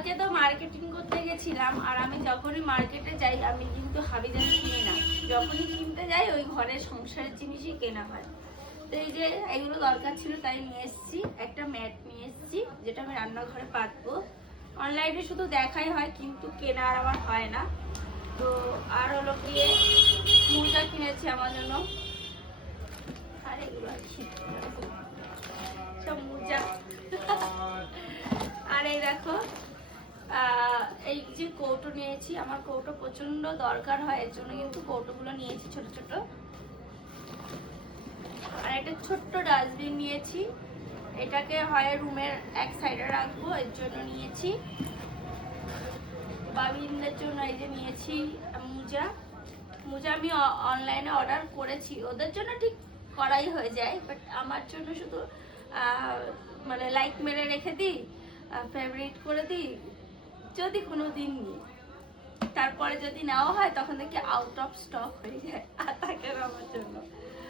কালকে তো মার্কেটিং করতে গেছিলাম, আর আমি যখনই মার্কেটে যাই আমি কিন্তু হাবিজাবি কিনি না। যখনই কিনতে যাই ওই ঘরের সংসারের জিনিসই কেনা হয়। তো এই যে এগুলো দরকার ছিল তাই নিয়ে এসেছি। একটা ম্যাট নিয়ে এসেছি যেটা আমি রান্নাঘরে পাতবো। অনলাইনে শুধু দেখাই হয় কিন্তু কেনা আর আমার হয় না। তো আর হলো গিয়ে মোজা কিনেছি আমার জন্য। আর এগুলো সব মোজা। আর এই দেখো এই যে কৌটো নিয়েছি, আমার কৌটো প্রচন্ড দরকার হয়, এর জন্য কিন্তু কৌটোগুলো নিয়েছি ছোট ছোট। আর একটা ছোট্ট ডাস্টবিন নিয়েছি, এটাকে হয় রুমের এক সাইডে রাখবো, এর জন্য নিয়েছি। বাবিনদের জন্য এই যে নিয়েছি মোজা। মোজা আমি অনলাইনে অর্ডার করেছি, ওদের জন্য ঠিক করাই হয়ে যায়, বাট আমার জন্য শুধু মানে লাইক মেরে রেখে দিই, ফেভারিট করে দিই, যদি কোনো দিন নিই, তারপরে যদি নেওয়া হয় তখন দেখি আউট অফ স্টক হয়ে যায়, আর থাকে না আমার জন্য।